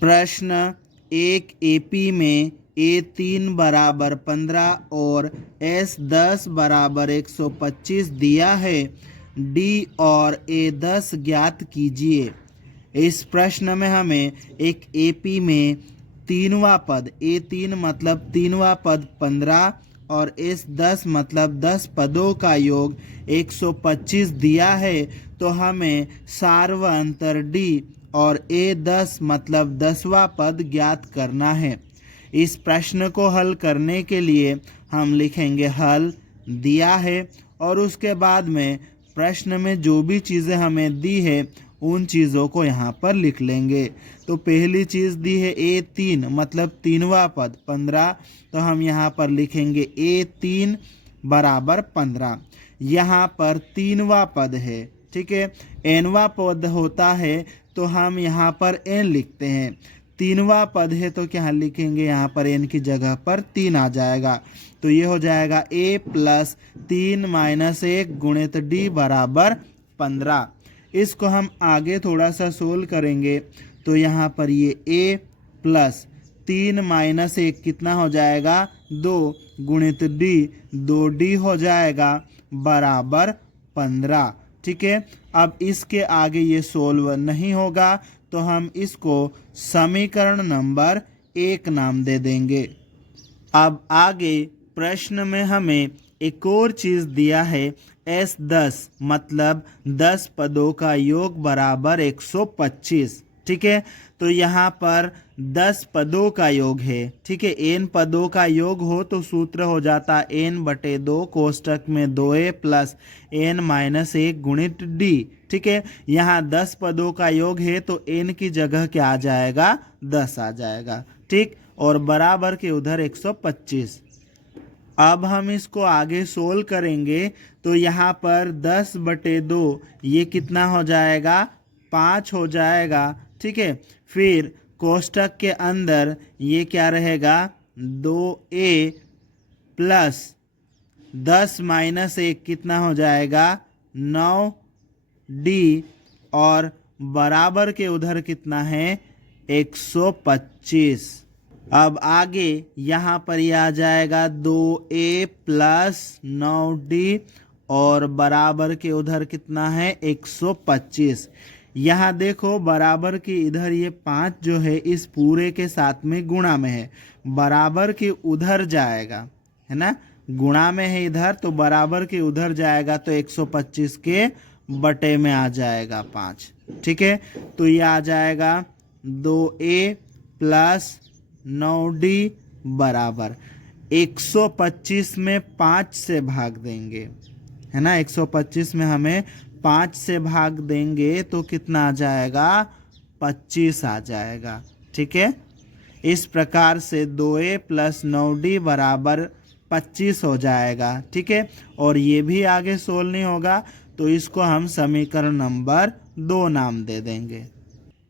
प्रश्न एक एपी में A3 बराबर 15 और S10 बराबर 125 दिया है। D और A10 ज्ञात कीजिए। इस प्रश्न में हमें एक एपी में तीनवा पद A3 मतलब तीनवा पद 15 और S10 मतलब 10 पदों का योग 125 दिया है। तो हमें सार्वअंतर D और A10 मतलब 10वां पद ज्ञात करना है। इस प्रश्न को हल करने के लिए हम लिखेंगे हल दिया है और उसके बाद में प्रश्न में जो भी चीज़ें हमें दी है उन चीज़ों को यहाँ पर लिख लेंगे। तो पहली चीज़ दी है A3 मतलब तीनवा पद 15, तो हम यहाँ पर लिखेंगे A3 बराबर 15। यहाँ पर तीनवा पद है, ठीक है। nवा पद होता है तो हम यहाँ पर n लिखते हैं। तीनवा पद है तो क्या लिखेंगे, यहाँ पर n की जगह पर 3 आ जाएगा। तो ये हो जाएगा a प्लस 3 माइनस 1 गुणित d बराबर 15। इसको हम आगे थोड़ा सा सोल्व करेंगे तो यहाँ पर ये a प्लस 3 माइनस 1 कितना हो जाएगा 2 गुणित d 2d हो जाएगा बराबर 15, ठीक है। अब इसके आगे ये सोल्व नहीं होगा तो हम इसको समीकरण नंबर 1 नाम दे देंगे। अब आगे प्रश्न में हमें एक और चीज़ दिया है S10 मतलब 10 पदों का योग बराबर 125, ठीक है। तो यहाँ पर 10 पदों का योग है, ठीक है। n पदों का योग हो तो सूत्र हो जाता n/2 कोष्टक में 2a प्लस n माइनस 1 गुणित d, ठीक है। यहाँ 10 पदों का योग है तो n की जगह क्या आ जाएगा 10 आ जाएगा, ठीक। और बराबर के उधर 125। अब हम इसको आगे सोल्व करेंगे तो यहाँ पर 10/2 ये कितना हो जाएगा 5 हो जाएगा, ठीक है। फिर कोष्टक के अंदर ये क्या रहेगा 2a प्लस 10 माइनस 1 कितना हो जाएगा 9d और बराबर के उधर कितना है 125। अब आगे यहाँ पर यह आ जाएगा 2a प्लस 9d और बराबर के उधर कितना है 125। यहाँ देखो बराबर के इधर ये 5 जो है इस पूरे के साथ में गुणा में है, बराबर के उधर जाएगा, है ना। गुणा में है इधर तो बराबर के उधर जाएगा तो 125 के बटे में आ जाएगा 5, ठीक है। तो ये आ जाएगा 2a प्लस 9d बराबर 125 में 5 से भाग देंगे, है ना। 125 में हमें 5 से भाग देंगे तो कितना आ जाएगा 25 आ जाएगा, ठीक है। इस प्रकार से 2a प्लस 9d बराबर 25 हो जाएगा, ठीक है। और ये भी आगे सोल्व नहीं होगा तो इसको हम समीकरण नंबर 2 नाम दे देंगे।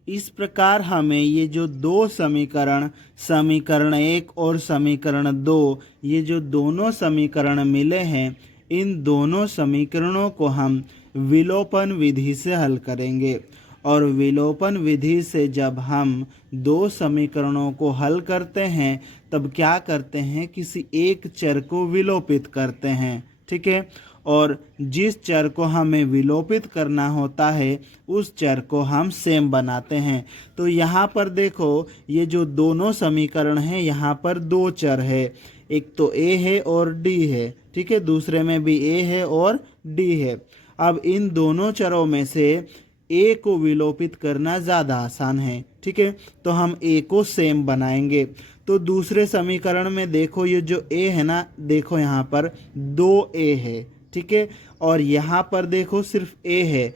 इस प्रकार हमें ये जो दो समीकरण, समीकरण 1 और समीकरण 2, ये जो दोनों समीकरण मिले हैं, इन दोनों समीकरणों को हम विलोपन विधि से हल करेंगे। और विलोपन विधि से जब हम दो समीकरणों को हल करते हैं तब क्या करते हैं, किसी एक चर को विलोपित करते हैं, ठीक है। और जिस चर को हमें विलोपित करना होता है उस चर को हम सेम बनाते हैं। तो यहाँ पर देखो ये जो दोनों समीकरण हैं यहाँ पर दो चर है, एक तो a है और d है, ठीक है। दूसरे में भी a है और d है। अब इन दोनों चरों में से a को विलोपित करना ज़्यादा आसान है, ठीक है। तो हम a को सेम बनाएंगे। तो दूसरे समीकरण में देखो ये जो a है ना, देखो यहाँ पर 2a है, ठीक है। और यहाँ पर देखो सिर्फ a है।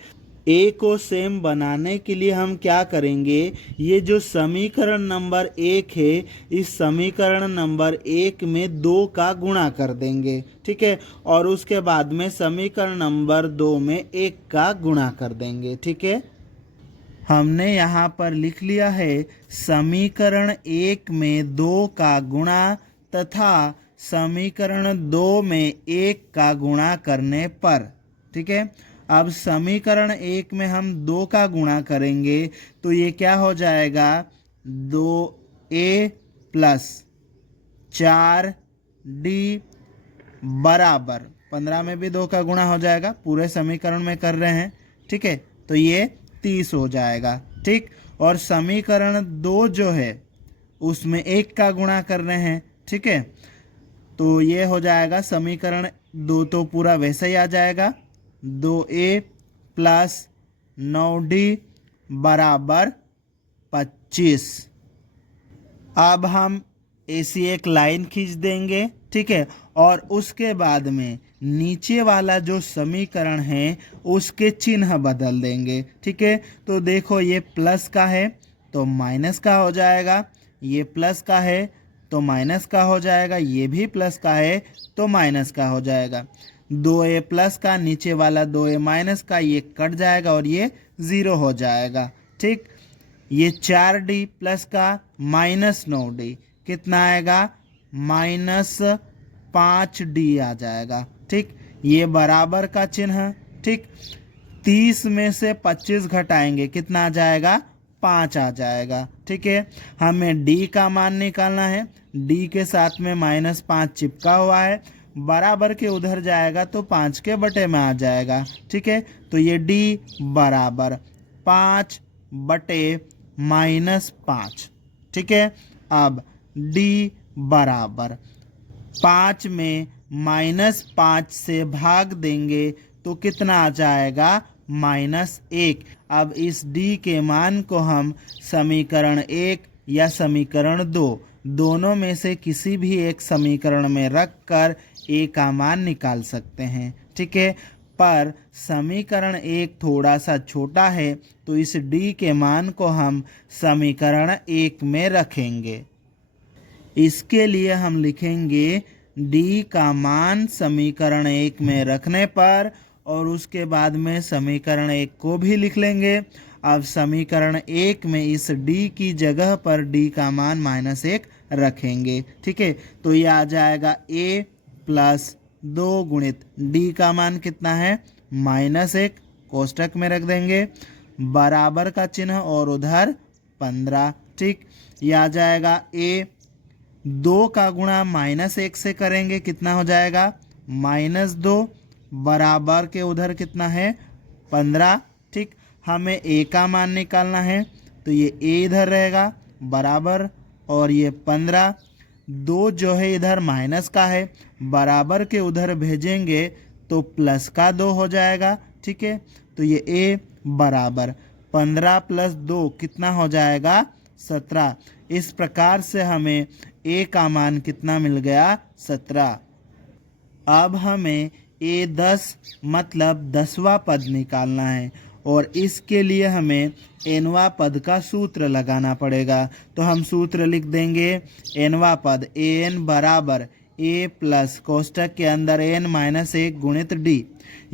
a को सेम बनाने के लिए हम क्या करेंगे, ये जो समीकरण नंबर 1 है इस समीकरण नंबर 1 में 2 का गुणा कर देंगे, ठीक है। और उसके बाद में समीकरण नंबर 2 में 1 का गुणा कर देंगे, ठीक है। हमने यहाँ पर लिख लिया है समीकरण 1 में 2 का गुणा तथा समीकरण 2 में 1 का गुणा करने पर, ठीक है। अब समीकरण 1 में हम 2 का गुणा करेंगे तो ये क्या हो जाएगा 2a प्लस 4d बराबर 15 में भी 2 का गुणा हो जाएगा, पूरे समीकरण में कर रहे हैं, ठीक है, तो ये 30 हो जाएगा, ठीक। और समीकरण 2 जो है उसमें 1 का गुणा कर रहे हैं, ठीक है, तो ये हो जाएगा समीकरण 2 तो पूरा वैसे ही आ जाएगा, 2a प्लस 9d बराबर 25। अब हम ऐसी एक लाइन खींच देंगे, ठीक है, और उसके बाद में नीचे वाला जो समीकरण है उसके चिन्ह बदल देंगे, ठीक है। तो देखो ये प्लस का है तो माइनस का हो जाएगा, ये प्लस का है तो माइनस का हो जाएगा, ये भी प्लस का है तो माइनस का हो जाएगा। 2a प्लस का नीचे वाला 2a माइनस का ये कट जाएगा और ये 0 हो जाएगा, ठीक। ये 4d प्लस का माइनस 9d कितना आएगा, माइनस 5d आ जाएगा, ठीक। ये बराबर का चिन्ह, ठीक। 30 में से 25 घटाएंगे कितना आ जाएगा, 5 आ जाएगा, ठीक है। हमें d का मान निकालना है, d के साथ में -5 चिपका हुआ है, बराबर के उधर जाएगा तो 5 के बटे में आ जाएगा, ठीक है। तो ये d बराबर 5 बटे -5, ठीक है। अब d बराबर 5 में -5 से भाग देंगे तो कितना आ जाएगा, -1। अब इस d के मान को हम समीकरण 1 या समीकरण 2 दोनों में से किसी भी एक समीकरण में रखकर a का मान निकाल सकते हैं, ठीक है। पर समीकरण 1 थोड़ा सा छोटा है तो इस d के मान को हम समीकरण 1 में रखेंगे। इसके लिए हम लिखेंगे d का मान समीकरण 1 में रखने पर, और उसके बाद में समीकरण 1 को भी लिख लेंगे। अब समीकरण 1 में इस d की जगह पर d का मान -1 रखेंगे, ठीक है। तो ये आ जाएगा a प्लस 2 गुणित d का मान कितना है, -1, कोष्टक में रख देंगे, बराबर का चिन्ह और उधर 15, ठीक। ये आ जाएगा a 2 का गुणा -1 से करेंगे कितना हो जाएगा, -2, बराबर के उधर कितना है, 15, ठीक। हमें a का मान निकालना है तो ये a इधर रहेगा बराबर, और ये 15, 2 जो है इधर माइनस का है, बराबर के उधर भेजेंगे तो प्लस का 2 हो जाएगा, ठीक है। तो ये a बराबर 15 प्लस 2 कितना हो जाएगा, 17। इस प्रकार से हमें a का मान कितना मिल गया, 17। अब हमें a10 मतलब 10वां पद निकालना है, और इसके लिए हमें nवां पद का सूत्र लगाना पड़ेगा। तो हम सूत्र लिख देंगे, nवां पद an बराबर a प्लस कोष्टक के अंदर n-1 गुणित d।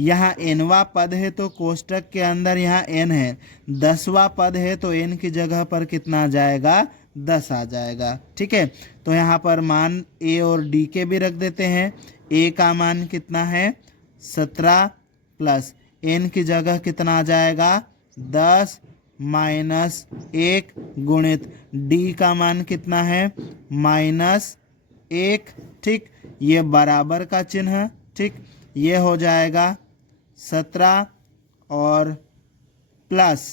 यहाँ nवां पद है तो कोष्टक के अंदर यहाँ n है, 10वां पद है तो n की जगह पर कितना आ जाएगा, 10 आ जाएगा, ठीक है। तो यहाँ पर मान a और d के भी रख देते हैं। a का मान कितना है, 17 प्लस n की जगह कितना आ जाएगा, 10 -1 गुणित d का मान कितना है, -1, ठीक। ये बराबर का चिन्ह, ठीक। ये हो जाएगा 17 और प्लस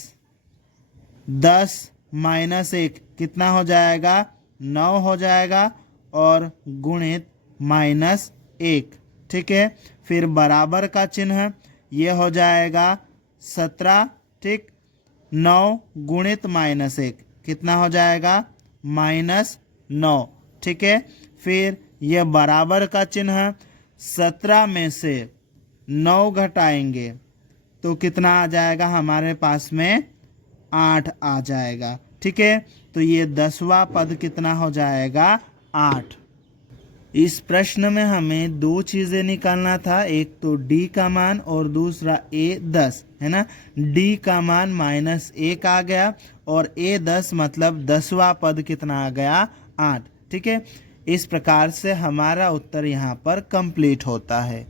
10 -1 कितना हो जाएगा, 9 हो जाएगा, और गुणित -1, ठीक है। फिर बराबर का चिन्ह, ये हो जाएगा 17, ठीक। 9 गुणित -1 कितना हो जाएगा, -9, ठीक है। फिर यह बराबर का चिन्ह, 17 में से 9 घटाएंगे तो कितना आ जाएगा, हमारे पास में 8 आ जाएगा, ठीक है। तो ये 10वां पद कितना हो जाएगा, 8। इस प्रश्न में हमें 2 चीज़ें निकालना था, एक तो d का मान और दूसरा a10 है ना। d का मान -1 आ गया और a10 मतलब 10वां पद कितना आ गया, 8, ठीक है। इस प्रकार से हमारा उत्तर यहाँ पर कंप्लीट होता है।